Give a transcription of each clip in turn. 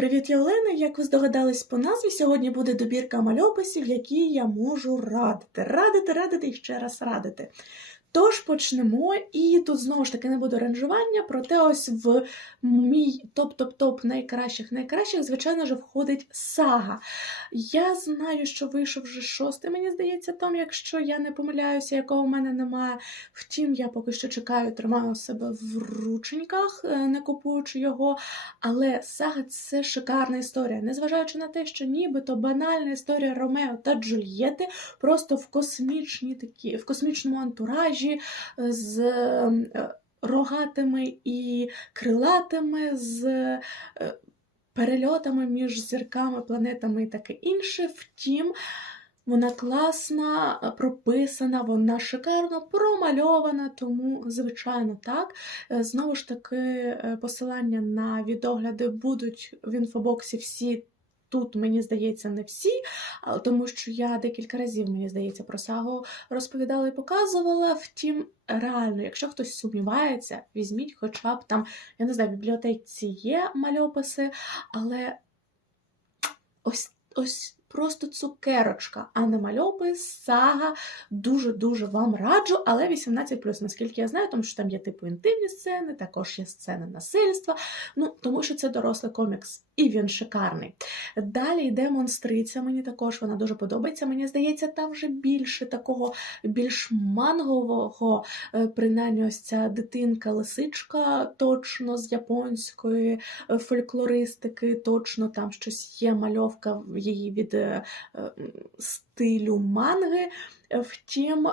Привіт, я Олена. Як ви здогадались по назві, сьогодні буде добірка мальописів, які я можу радити. Радити, радити і ще раз радити. Тож почнемо, і тут знову ж таки не буде ранжування, проте ось в мій топ-топ-топ найкращих найкращих, звичайно ж, входить сага. Я знаю, що вийшов вже шостий, мені здається, том, якщо я не помиляюся, якого в мене немає. Втім, я поки що чекаю, тримаю себе в рученьках, е, не купуючи його. Але сага це шикарна історія, незважаючи на те, що нібито банальна історія Ромео та Джульєти, просто в космічній такі, в космічному антуражі е, з е, рогатими і крилатими, з е, перельотами між зірками, планетами і таке інше. Втім, вона класна, прописана, вона шикарно промальована, тому, звичайно, так. Знову ж таки, посилання на відогляди будуть в інфобоксі всі. Тут, мені здається, не всі, тому що я декілька разів, мені здається, про сагу розповідала і показувала. Втім, реально, якщо хтось сумнівається, візьміть хоча б там, я не знаю, в бібліотеці є мальописи, але ось ось просто цукерочка, а не мальопис, сага. Дуже-дуже вам раджу, але 18 наскільки я знаю, тому що там є типу інтимні сцени, також є сцени насильства. Ну, тому що це дорослий комікс, і він шикарний. Далі йде монстриця. Мені також вона дуже подобається. Мені здається, там вже більше такого більш мангового, е, принаймні ось ця дитинка-лисичка, точно з японської е, фольклористики, точно там щось є мальовка її від е, е, стилю манги. Втім, е,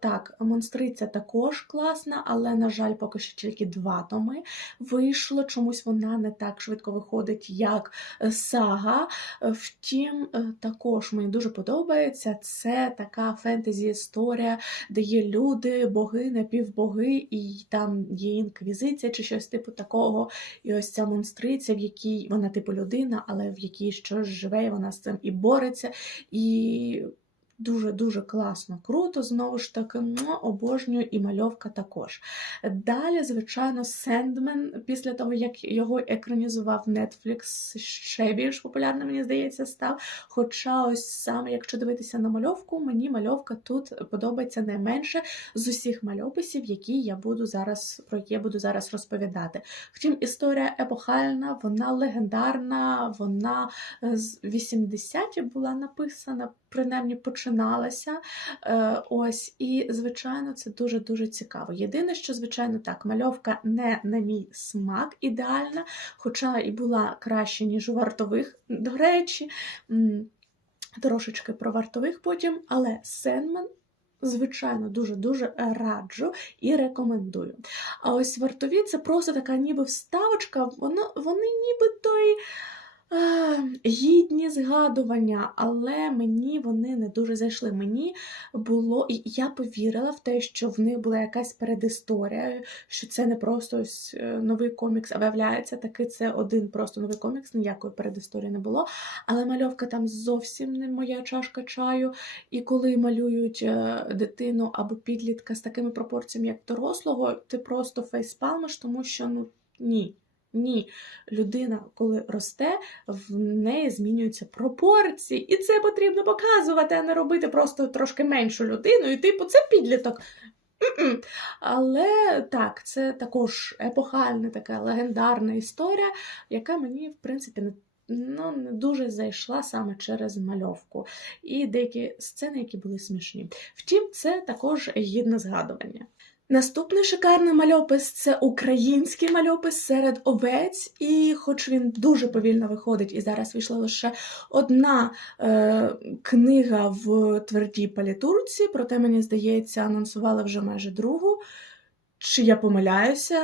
так, монстриця також класна, але, на жаль, поки що тільки два томи вийшло. Чомусь вона не так швидко виходить, як сага. Втім, е, також мені дуже подобається. Це така фентезі-історія, де є люди, боги, напівбоги, і там є інквізиція чи щось типу такого. І ось ця монстриця, в якій вона типу людина, але в якій щось живе, і вона з цим і бореться. І Дуже-дуже класно, круто, знову ж таки, муа, обожнюю і мальовка також. Далі, звичайно, Сендмен, після того, як його екранізував Netflix, ще більш популярним, мені здається, став. Хоча, ось саме, якщо дивитися на мальовку, мені мальовка тут подобається найменше з усіх мальописів, які я буду зараз, про які я буду зараз розповідати. Втім, історія епохальна, вона легендарна, вона з 80-ті була написана, принаймні починалася. Е, Ось, і, звичайно, це дуже-дуже цікаво. Єдине, що, звичайно, так, мальовка не на мій смак ідеальна, хоча і була краще, ніж у вартових, до речі. Трошечки про вартових потім, але Сенмен. Звичайно, дуже-дуже раджу і рекомендую. А ось вартові це просто така ніби вставочка, воно, вони ніби той гідні згадування, але мені вони не дуже зайшли. Мені було, і я повірила в те, що в них була якась передісторія, що це не просто ось е, новий комікс, а виявляється, таки це один просто новий комікс, ніякої передісторії не було. Але мальовка там зовсім не моя чашка чаю. І коли малюють е, дитину або підлітка з такими пропорціями, як дорослого, ти просто фейспалмиш, тому що ну ні. Ні, людина, коли росте, в неї змінюються пропорції, і це потрібно показувати, а не робити просто трошки меншу людину, і типу це підліток. Але так, це також епохальна така легендарна історія, яка мені, в принципі, не, ну, не дуже зайшла саме через мальовку. І деякі сцени, які були смішні. Втім, це також гідне згадування. Наступний шикарний мальопис це український мальопис серед овець, і хоч він дуже повільно виходить, і зараз вийшла лише одна е, книга в твердій палітурці, проте, мені здається, анонсували вже майже другу. Чи я помиляюся,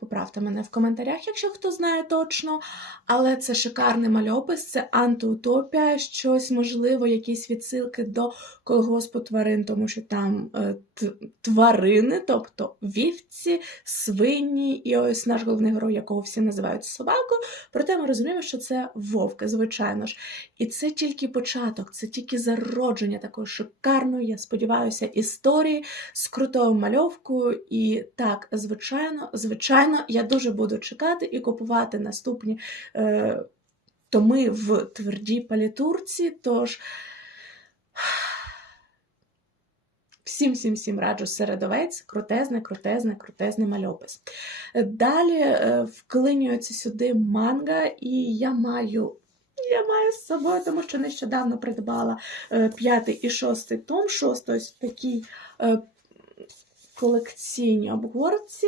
поправте мене в коментарях, якщо хто знає точно. Але це шикарний мальопис, це антиутопія, щось, можливо, якісь відсилки до колгоспу тварин, тому що там е, тварини, тобто вівці, свині, і ось наш головний герой, якого всі називають собакою. Проте ми розуміємо, що це вовки, звичайно ж. І це тільки початок, це тільки зародження такої шикарної, я сподіваюся, історії з крутою мальовкою. І так, звичайно, звичайно, я дуже буду чекати і купувати наступні е, то ми в твердій палітурці, тож. Всім всім всім раджу середовець, крутезне, крутезне, крутезний мальопис. Далі е, вклинюється сюди манга, і я маю. Я маю з собою, тому що нещодавно придбала е, п'ятий і шостий том. Шостий ось в е, обгорці.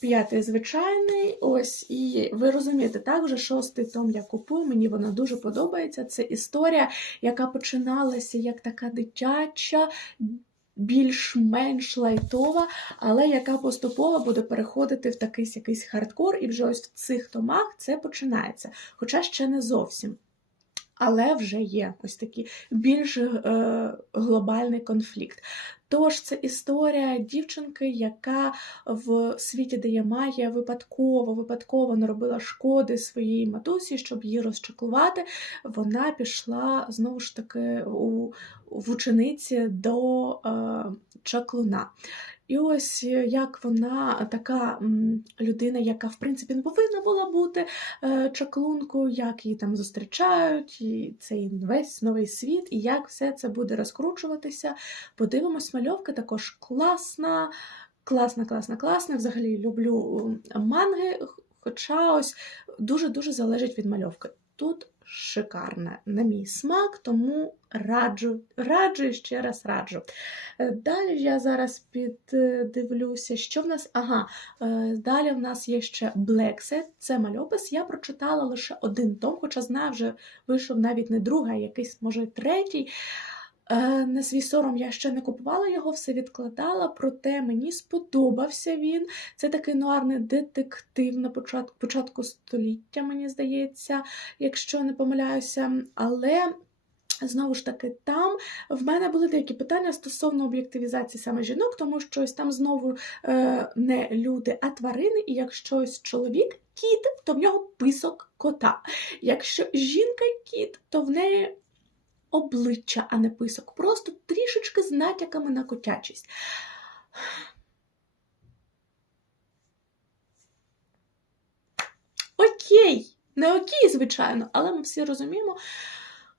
П'ятий звичайний, ось, і ви розумієте, так, вже шостий том я купую, мені вона дуже подобається. Це історія, яка починалася як така дитяча, більш-менш лайтова, але яка поступово буде переходити в такий якийсь хардкор, і вже ось в цих томах це починається. Хоча ще не зовсім. Але вже є ось такий більш е, глобальний конфлікт. Тож це історія дівчинки, яка в світі, де є магія, випадково випадково наробила шкоди своїй матусі, щоб її розчаклувати. Вона пішла знову ж таки у, в учениці до е, чаклуна. І ось е, як вона така людина, яка в принципі не повинна була бути е, чаклункою, як її там зустрічають, і цей весь новий світ, і як все це буде розкручуватися. Подивимось, мальовка також класна, класна, класна, класна. Взагалі люблю манги, хоча ось дуже-дуже залежить від мальовки. Тут шикарне на мій смак, тому раджу, раджу і ще раз раджу. Е, далі я зараз піддивлюся, що в нас. Ага, е, далі в нас є ще Blackset, це мальопис. Я прочитала лише один том, хоча знаю, вже вийшов навіть не другий, а якийсь, може, третій. Е, на свій сором я ще не купувала його, все відкладала, проте мені сподобався він. Це такий нуарний детектив на початку початку століття, мені здається, якщо не помиляюся. Але. Знову ж таки, там в мене були деякі питання стосовно об'єктивізації саме жінок, тому що ось там знову е, не люди, а тварини, і якщо ось чоловік кіт, то в нього писок кота. Якщо жінка кіт, то в неї обличчя, а не писок, просто трішечки з натяками на котячість. Окей, не окей, звичайно, але ми всі розуміємо.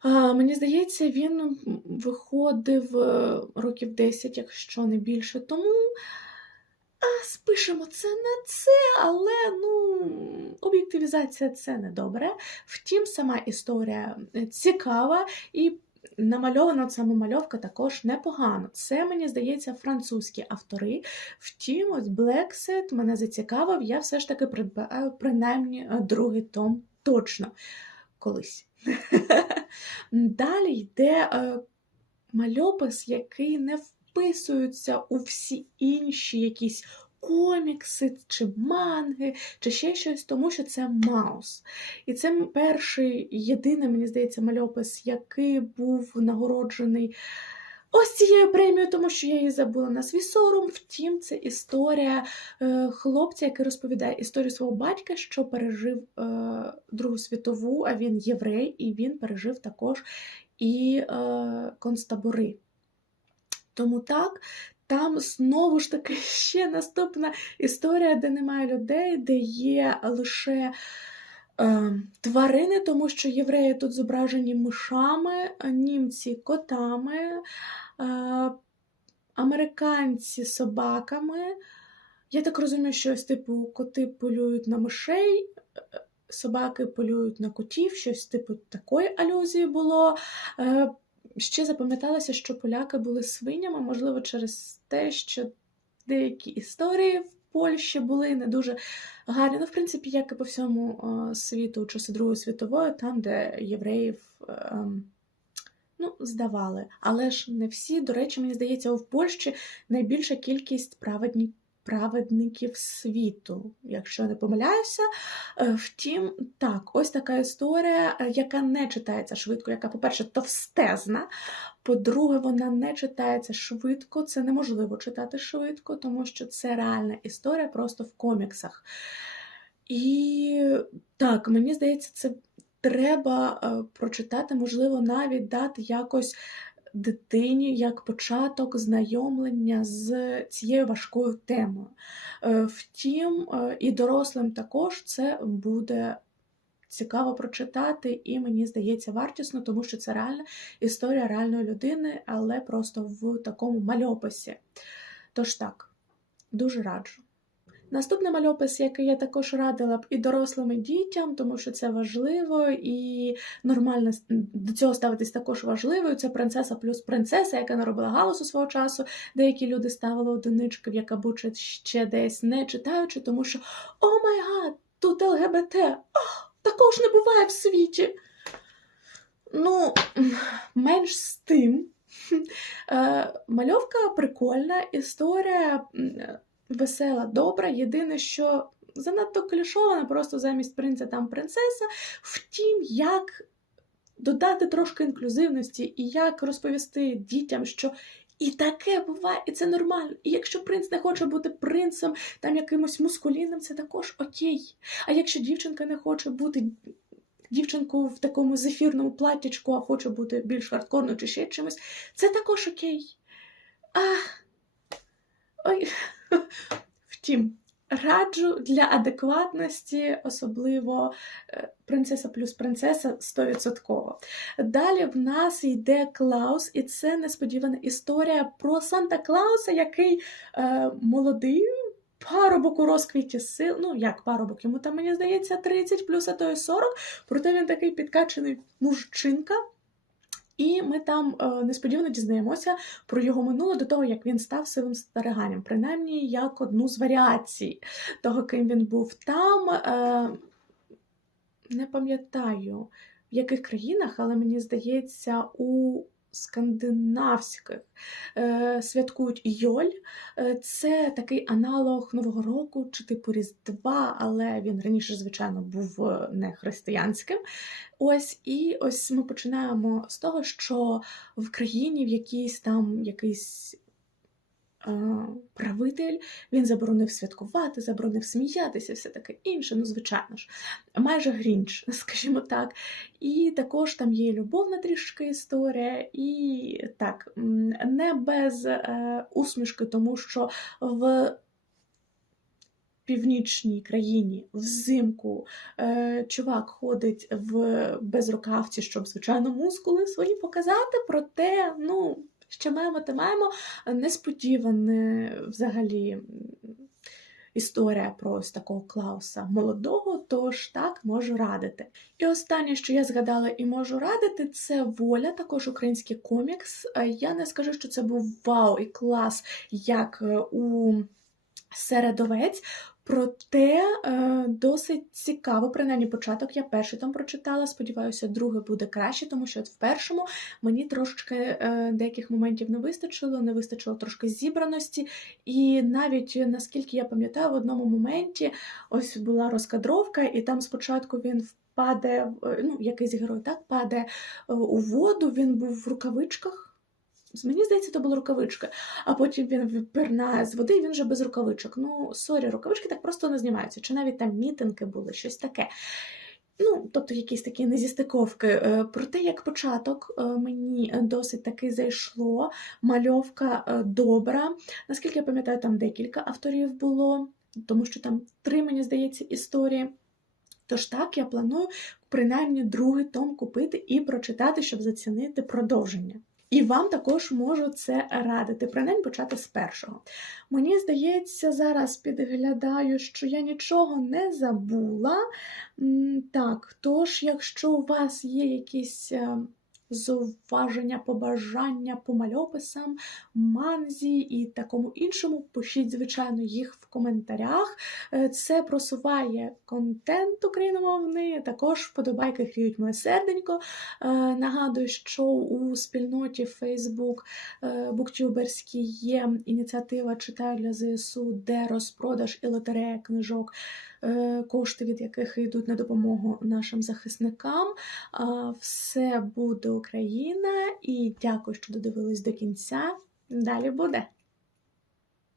Мені здається, він виходив е, років 10, якщо не більше тому. Спишемо це на це, але ну, об'єктивізація це не добре. Втім, сама історія е, цікава і намальована саме мальовка також непогано. Це, мені здається, французькі автори. Втім, ось Блексет мене зацікавив, я все ж таки придбаю принаймні е, другий том точно колись. Далі йде е, мальопис, який не вписується у всі інші якісь комікси, чи манги, чи ще щось, тому що це Маус. І це перший єдиний, мені здається, мальопис, який був нагороджений. Ось цією премією, тому що я її забула на свій сором. Втім, це історія е, хлопця, який розповідає історію свого батька, що пережив е, Другу світову, а він єврей, і він пережив також і е, концтабори. Тому так, там знову ж таки ще наступна історія, де немає людей, де є лише е, тварини, тому що євреї тут зображені мишами, німці котами, е, американці собаками. Я так розумію, що ось типу коти полюють на мишей. Собаки полюють на котів, щось типу такої алюзії було. Е, Ще запам'яталося, що поляки були свинями, можливо, через те, що деякі історії в Польщі були не дуже гарні. Ну, в принципі, як і по всьому світу часи Другої світової, там, де євреїв. Ем, ну, здавали, але ж не всі. До речі, мені здається, в Польщі найбільша кількість праведні, праведників світу, якщо не помиляюся. Е, втім, так, ось така історія, е, яка не читається швидко, яка, по-перше, товстезна. По-друге, вона не читається швидко, це неможливо читати швидко, тому що це реальна історія просто в коміксах. І так, мені здається, це треба е, прочитати, можливо, навіть дати якось дитині як початок знайомлення з цією важкою темою. Е, втім, е, і дорослим також це буде цікаво прочитати, і мені здається вартісно, тому що це реальна історія реальної людини, але просто в такому мальописі. Тож так, дуже раджу. Наступний мальопис, який я також радила б і дорослим і дітям, тому що це важливо і нормально до цього ставитись також важливо. Це принцеса плюс принцеса, яка наробила галасу свого часу. Деякі люди ставили одинички в Якабуче ще десь не читаючи, тому що о май гад, тут ЛГБТ! Ах, такого ж не буває в світі. Ну, менш з тим. Е, Мальовка прикольна, історія весела, добра. Єдине, що занадто клішована, просто замість принца там принцеса. Втім, як додати трошки інклюзивності і як розповісти дітям, що і таке буває, і це нормально. І якщо принц не хоче бути принцем, там якимось мускулінним, це також окей. А якщо дівчинка не хоче бути дівчинкою в такому зефірному платтячку, а хоче бути більш хардкорною чи ще чимось, це також окей. Ах. Ой. Втім, раджу для адекватності, особливо е, принцеса плюс принцеса 100%. Далі в нас йде Клаус, і це несподівана історія про Санта Клауса, який е, молодий. Парубок у розквіті сил, ну як парубок, йому там, мені здається, 30 плюс, а то й 40, проте він такий підкачений мужчинка. І ми там е, несподівано дізнаємося про його минуле до того, як він став сивим стариганем, принаймні як одну з варіацій того, ким він був там. Е, не пам'ятаю в яких країнах, але мені здається, у скандинавських е, святкують Йоль. Е, Це такий аналог Нового року чи типу Різдва, але він раніше, звичайно, був е, не християнським. Ось і ось ми починаємо з того, що в країні в якійсь там якийсь правитель він заборонив святкувати, заборонив сміятися, все таке інше, ну звичайно ж, майже грінч, скажімо так. І також там є любовна трішки історія, і так, не без е, усмішки, тому що в північній країні взимку е, чувак ходить в безрукавці, щоб, звичайно, мускули свої показати, проте, ну, що маємо, то маємо несподіване взагалі історія про ось такого Клауса молодого, тож так можу радити. І останнє, що я згадала і можу радити, це воля, також український комікс. Е, Я не скажу, що це був вау і клас, як е, у середовець. Проте е, досить цікаво, принаймні початок я перший там прочитала. Сподіваюся, другий буде краще, тому що в першому мені трошечки е, деяких моментів не вистачило, не вистачило трошки зібраності. І навіть наскільки я пам'ятаю, в одному моменті ось була розкадровка, і там спочатку він впаде, е, ну, якийсь герой так паде е, у воду, він був в рукавичках. Мені здається, це були рукавички, а потім він випирнає з води, і він вже без рукавичок. Ну, сорі, рукавички так просто не знімаються. Чи навіть там мітинги були, щось таке. Ну, тобто якісь такі незістиковки. Е, Проте, як початок, е, мені досить таки зайшло. Мальовка е, добра. Наскільки я пам'ятаю, там декілька авторів було, тому що там три, мені здається, історії. Тож так, я планую принаймні другий том купити і прочитати, щоб зацінити продовження. І вам також можу це радити, принаймні почати з першого. Мені здається, зараз підглядаю, що я нічого не забула. Так, тож, якщо у вас є якісь е, зауваження, побажання по мальописам, манзі і такому іншому, пишіть, звичайно, їх в коментарях. Е, Це просуває контент україномовний, також вподобайки гріють моє серденько. Е, Нагадую, що у спільноті Facebook буктюберській є ініціатива Читаю для ЗСУ, де розпродаж і лотерея книжок, кошти від яких йдуть на допомогу нашим захисникам. Все буде Україна і дякую, що додивились до кінця. Далі буде.